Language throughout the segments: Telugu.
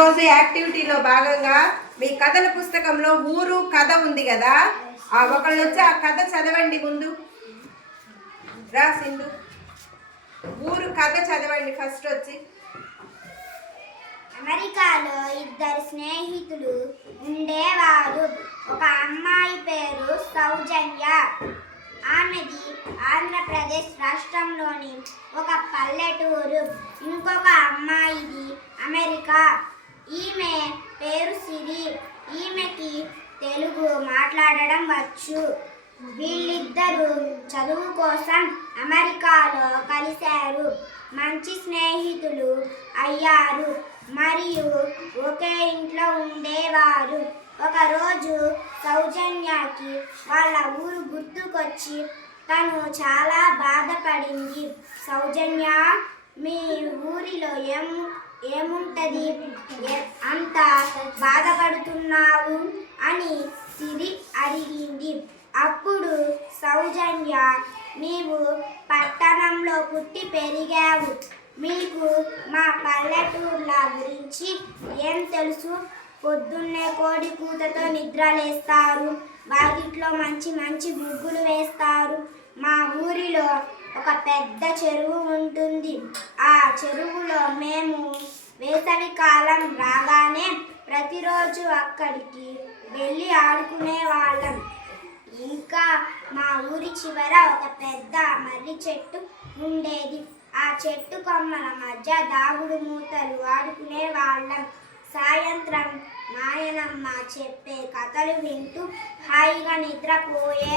ఈరోజు యాక్టివిటీలో భాగంగా మీ కథల పుస్తకంలో ఊరు కథ ఉంది కదా, ఒకళ్ళు వచ్చి ఆ కథ చదవండి. ముందు రా సింధు, ఊరు కథ చదవండి ఫస్ట్ వచ్చి. అమెరికాలో ఇద్దరు స్నేహితులు ఉండేవారు. ఒక అమ్మాయి పేరు సౌజన్య. ఆమెది ఆంధ్రప్రదేశ్ రాష్ట్రంలోని ఒక పల్లెటూరు. ఇంకొక అమ్మాయిది అమెరికా. ఈమె పేరు సిరి. ఈమెకి తెలుగు మాట్లాడడం వచ్చు. వీళ్ళిద్దరూ చదువు కోసం అమెరికాలో కలిశారు. మంచి స్నేహితులు అయ్యారు మరియు ఒకే ఇంట్లో ఉండేవారు. ఒకరోజు సౌజన్యకి వాళ్ళ ఊరు గుర్తుకొచ్చి తను చాలా బాధపడింది. సౌజన్య, మీ ఊరిలో ఏముంటది, అంత బాధపడుతున్నావు అని సిరి అడిగింది. అప్పుడు సౌజన్య, నీవు పట్టణంలో పుట్టి పెరిగావు, మీకు మా పల్లెటూర్ల గురించి ఏం తెలుసు? పొద్దున్నే కోడి కూతతో నిద్రలేస్తారు, వాకిట్లో మంచి మంచి ముగ్గులు వేస్తారు. మా ఊరిలో ఒక పెద్ద చెరువు ఉంటుంది. ఆ చెరువులో మేము వేసవి కాలం రాగానే ప్రతిరోజు అక్కడికి వెళ్ళి ఆడుకునే వాళ్ళం. ఇంకా మా ఊరి చివర ఒక పెద్ద మర్రి చెట్టు ఉండేది. ఆ చెట్టు కొమ్మల మధ్య దాగుడు మూతలు ఆడుకునే వాళ్ళం. సాయంత్రం నాయనమ్మ చెప్పే కథలు వింటూ హాయిగా నిద్రపోయే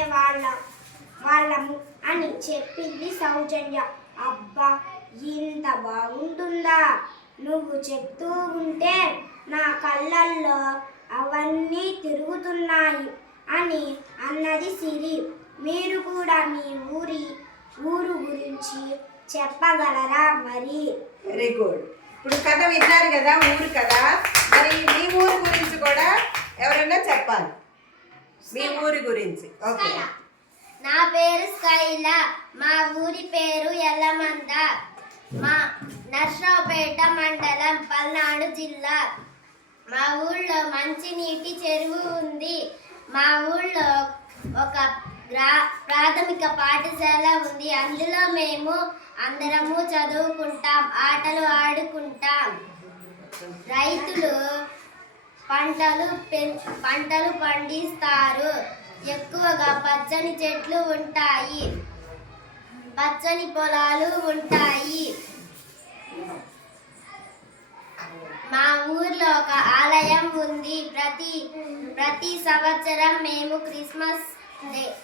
వాళ్ళము అని చెప్పింది సౌజన్య. అబ్బా, ఇంత బాగుంటుందా? నువ్వు చెప్తూ ఉంటే నా కళ్ళల్లో అవన్నీ తిరుగుతున్నాయి అని అన్నది సిరి. మీరు కూడా మీ ఊరు గురించి చెప్పగలరా మరి? Very good. ఇప్పుడు కథ విన్నారు కదా, ఊరు కదా. మరి మీ ఊరు గురించి కూడా ఎవరైనా చెప్పాలి, మీ ఊరి గురించి. ఓకే. నా పేరు స్కైల. మా ఊరి పేరు ఎల్లమంద. మా నర్సరావుపేట మండలం, పల్నాడు జిల్లా. మా ఊళ్ళో మంచినీటి చెరువు ఉంది. మా ఊళ్ళో ఒక ప్రాథమిక పాఠశాల ఉంది. అందులో మేము అందరము చదువుకుంటాం, ఆటలు ఆడుకుంటాం. రైతులు పంటలు పండిస్తారు. ఎక్కువగా పచ్చని చెట్లు ఉంటాయి, పచ్చని పొలాలు ఉంటాయి. మా ఊర్లో ఒక ఆలయం ఉంది. ప్రతి సంవత్సరం మేము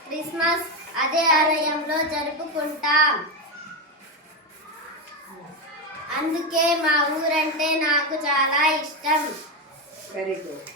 క్రిస్మస్ అదే ఆలయంలో జరుపుకుంటాం. అందుకే మా ఊరంటే నాకు చాలా ఇష్టం. Very good.